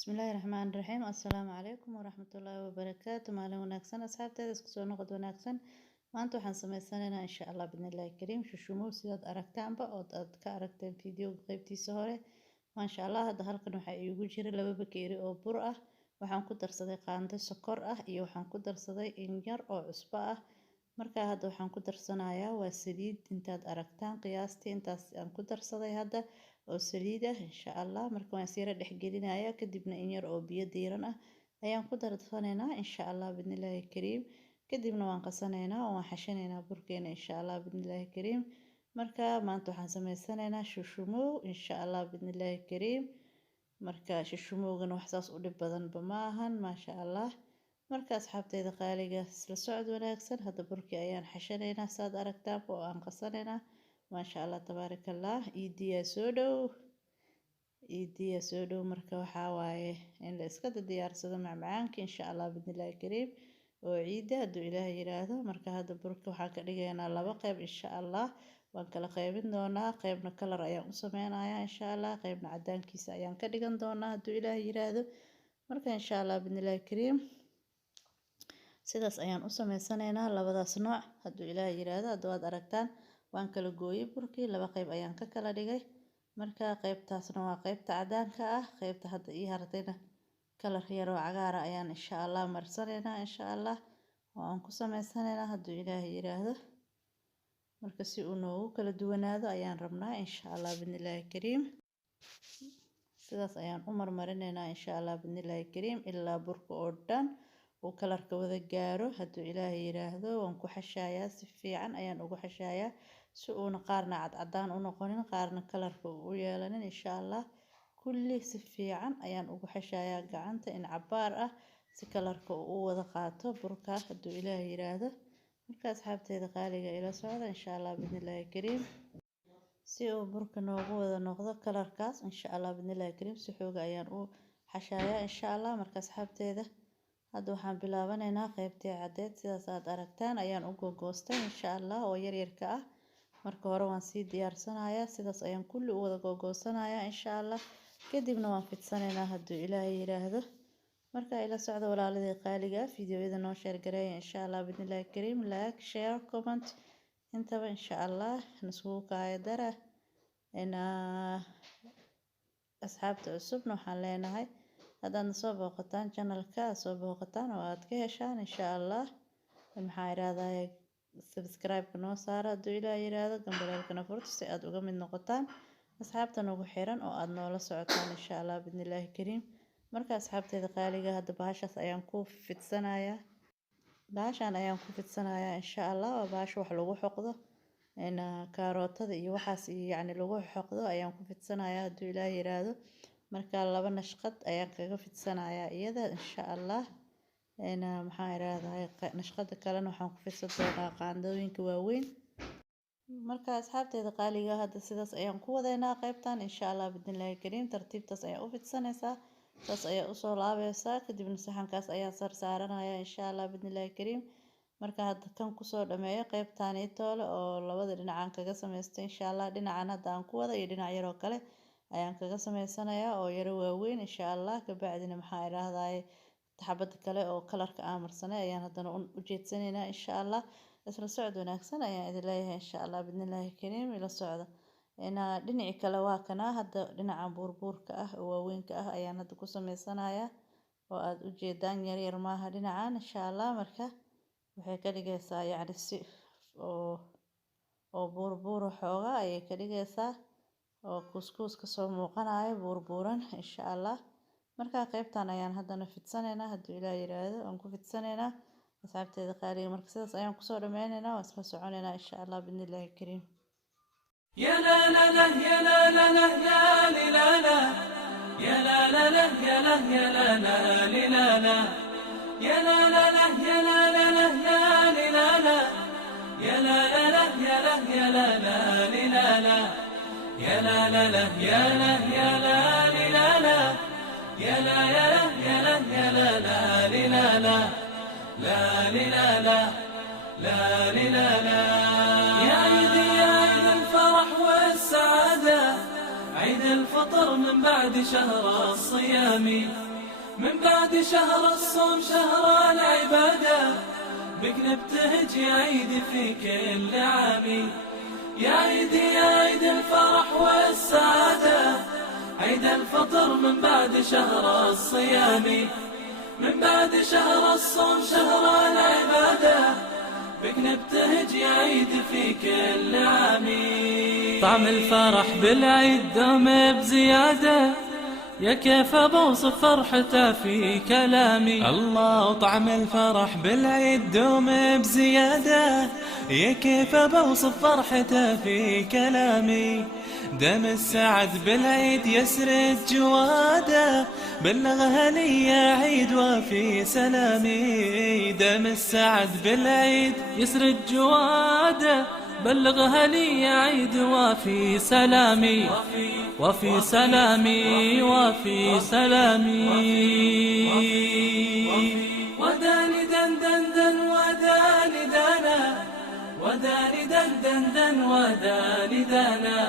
Bismillaahi Raxmaani Raxiim. Assalaamu calaykum waraxmatullaahi wabarakaatu. Maalin wanaagsan asxaabteeda, isku soo noqod wanaagsan. Maanta waxaan sameysanaynaa insha Allah bidnillaahi kariim shushumow sidaad aragtaanba oo aad ka aragteen fiidiyowga qaybtiisa hore. Maasha Allah, hadda halkan waxaa iigu jira 2 bakeeri oo bur ah. Waxaan ku darsaday qaando sokor ah iyo waxaan ku darsaday in yar oo cusbo ah. Markaa hadda waxaan ku darsanayaa waa saliid intaad aragtaan qiyaastii intaas aan ku darsaday hadda oo saliid ah insha Allah. Marka waan siira dhex gelinayaa kadibna in yar oo biyo diiran ah ayaan ku darsanaynaa insha Allah bidnillaahi kariim. Kadibna waan qasanaynaa oo waan xashanaynaa burkeena insha Allah bidnillaahi kariim. Markaa maanta waxaan sameysanaynaa shushumow insha Allah bidnillaahi kariim. Marka shushumowgan wax saas u dhib badanba ma ahan maasha Allah. Marka asxaabteeda qaaliga isla socod wanaagsan. Hadda burkii ayaan xashanaynaa saad aragtaan oo aan qasanaynaa maasha Allah tabaarakallah. Iidiya soo dhow marka waxaa waaye in la iska diyaarsado macmacaanka insha Allah bidnillaahi kariim oo ciida hadduu Ilaahay yiraahdo. Marka hadda burka waxaan ka dhigaynaa 2 qayb insha Allah. waan kala qaybin doonaa qaybna kalar ayaan u sameynayaa insha Allah, qaybna cadaankiisa ayaan ka dhigan doonaa hadduu Ilaahay yiraahdo. Marka insha Allah bidnillaahi kariim sidaas ayaan u sameysanaynaa labadaas nooc hadduu Ilaahay yiraahdo. Hadda waad aragtaan waan kala gooyay burkii 2 qayb ayaan ka kala dhigay. Marka qaybtaasna waa qaybta cadaanka ah, qaybta hadda ii hartayna kalar yar oo cagaar ah ayaan insha Allah marsanaynaa insha Allah oo aan ku sameysanaynaa hadduu Ilaahay yiraahdo. Marka si uu noogu kala duwanaado ayaan rabnaa insha Allah bidnillaahi kariim. Sidaas ayaan u marmarinaynaa insha Allah bidnillaahi kariim ilaa burka oo dhan uu kalarka wada gaaro hadduu Ilaahay yiraahdo. Waan ku xashayaa si fiican ayaan ugu xashayaa si uuna qaarna cadcadaan u noqonin qaarna kalarka u yeelanin insha Allah. Kulli si fiican ayaan ugu xashayaa gacanta in cabaar ah si kalarka uu wada qaato burka hadduu Ilaahay yiraahdo. Marka asxaabteeda qaaliga ila socda insha Allah bidnillaahi kariim si uu burka noogu wada noqdo kalarkaas insha Allah bidnillaahi kariim si xooga ayaan u xashayaa insha Allah. Marka asxaabteeda hadda waxaan bilaabanaynaa qaybtii cadeed sidaas aad aragtaan ayaan u googoostay insha Allah oo yar yarka ah. Marka hore waan sii diyaarsanayaa sidaas ayaan kulli u wada googoosanayaa insha Allah. Kadibna waan fidsanaynaa hadduu Ilaahay yiraahdo. Marka ila socda walaaladii qaaliga fiidiyowyada noo share gareeya insha Allah bidnillaahi kariim, like, share, comment intaba insha Allah nasugu kaaya dara. Asxaabta cusubna waxaan leenahay haddaad soo booqataan channelka soo booqataan oo aad ka heshaan insha Allah. Maxaa yiraahdaa subscribe noo saara hadduu Ilaahay yiraahdo, gambalaalkana furto si aad uga mid noqotaan asxaabta nagu xiran oo aad noola socotaan insha Allah bidnillaahi kariim. Marka asxaabteeda qaaliga hadda bahashaas ayaan ku fidsanayaa. Bahashan ayaan ku fidsanayaa insha Allah oo bahasha wax lagu xoqdo kaarootada iyo waxaas yacni lagu xoqdo ayaan ku fidsanayaa hadduu Ilaahay yiraahdo. Marka 2 nashqad ayaan kaga fidsanayaa iyada insha Allah. maxaa yiraahdaa nashqada kalena waxaan ku fidsan doonaa qaandooyinka waaweyn. Marka asxaabteeda qaaliga hadda sidaas ayaan ku wadaynaa qaybtan insha Allah bidnillaahi kariim. Tartiibtaas ayaan u fidsanaysaa saas ayaa u soo laabaysaa kadibna saxankaas ayaa saaranayaa insha Allah bidnillaahi kariim. Marka hadda kan ku soo dhameeyo qaybtan toole oo labada dhinacaan kaga sameystay insha Allah. Dhinacan hadda aan ku wada iyo dhinac yar oo kale ayaan kaga sameysanayaa oo yar waaweyn insha Allah. Ka bacdina maxaa yiraahdaa xabad kale oo kalarka aan marsanay ayaan haddana u jeedsanaynaa insha Allah. Isla socod wanaagsan ayaan idin leeyahay insha Allah bidnillaahi kariim ila socda. dhinaci kale waa kana hadda dhinacan buurbuurka ah oo waaweynka ah ayaan hadda ku sameysanayaa oo aad u jeedaan yar yar maaha dhinacan insha Allah. Marka waxay ka dhigaysaa yacni si oo buurbuur xooga ayay ka dhigaysaa oo kuskuus ka soo muuqanayo buurbuuran insha Allah. Marka qaybtan ayaan haddana fidsanaynaa hadduu Ilaahay yiraahdo aan ku fidsanaynaa asxaabteeda qaaliga. Marka sidaas ayaan ku soo dhameynaynaa waan isla soconaynaa insha Allah bidnillaahi kariim. يا لا لا لا يا لا لا لا لا لا لا يا لا لا لا يا لا يا لا لا لا لا يا لا لا لا يا لا لا لا لا لا يا لا لا لا يا لا يا لا لا لا يا لا لا لا يا لا يا لا لا يا لا يا لا يا لا يا لا لا لا لا لا يا عيدي يا عيد الفرح والسعادة عيد الفطر من بعد شهر الصيام. من بعد شهر الصوم شهر العبادة، بك نبتهج يا عيد في كل عامي. يا عيد يا عيد الفرح والسعادة، عيد الفطر من بعد شهر الصيام. من بعد شهر الصوم شهر العبادة، بك نبتهج يا عيد في كل عام. طعم الفرح بالعيد دوم بزيادة، يا كيف بوصف فرحته في كلامي. الله طعم الفرح بالعيد دوم بزيادة، يا كيف بوصف فرحته في كلامي. دم السعد بالعيد يسرد جواده، بلغها لي يا عيد وفي سلامي. دم السعد بالعيد يسرد جواده، بلغها لي يا عيد وفي سلامي. وفي سلامي وفي سلامي. وداني دن دن دن وداني دانا، وداني دن دن دن وداني دانا،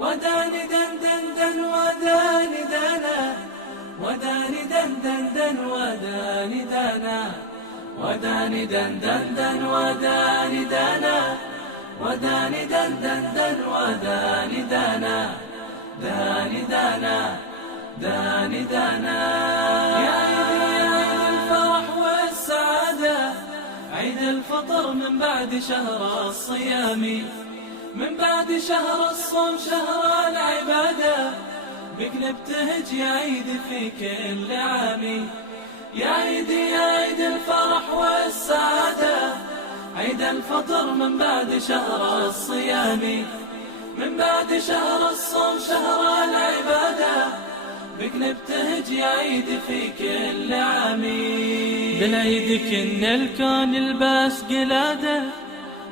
وداني دن دن دن وداني دانا، وداني دن دن دن وداني دانا، وداني دن دن دن وداني دانا، وداني دن دن دن وداني دانا، داني دانا داني دانا. يا عيد يا عيد الفرح والسعادة، عيد الفطر من بعد شهر الصيام. من بعد شهر الصوم شهر العبادة، بك نبتهج يا عيد في كل عام. يا عيد يا عيد الفرح والسعادة، عيد الفطر من بعد شهر الصيام. من بعد شهر الصوم شهر العبادة، بك نبتهج يا عيد في كل عام. بالعيد كن الكون يلبس قلادة،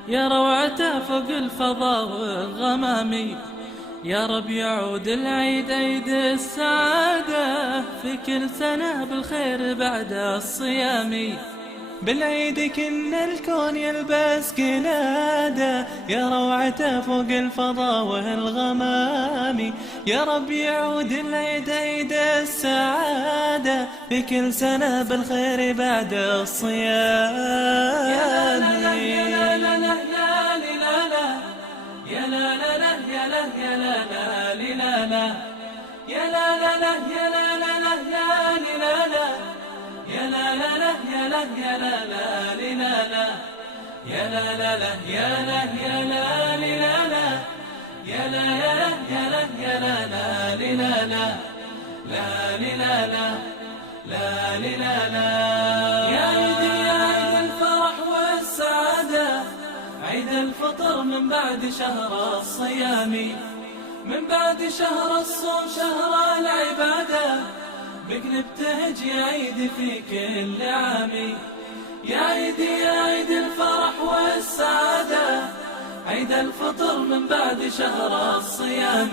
يا روعته فوق الفضاء والغمام. يا رب يعود العيد عيد السعادة، في كل سنة بالخير بعد الصيام. بالعيد كن الكون يلبس قلادة، يا روعته فوق الفضاء والغمام. يا رب يعود العيد عيد السعادة، في كل سنة بالخير بعد الصيام. يا لا لا يا لا لا لا لا لا، يا لا لا لا يا لا يا لا لا لا، يا لا لا لا يا لا لا لا لا، يا لا لا لا يا لا يا لا لا، يا لا لا لا يا لا يا لا لا، يا لا يا لا يا لا يا لا لا لا، لا لا لا لا. يا عيد يا عيد الفرح والسعادة، عيد الفطر من بعد شهر الصيام. من بعد شهر الصوم شهر العبادة، بك نبتهج يا عيد في كل عام. يا عيد يا عيد الفرح والسعادة، عيد الفطر من بعد شهر الصيام.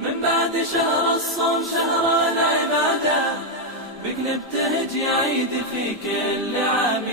من بعد شهر الصوم شهر العبادة، بك نبتهج يا عيد في كل عام.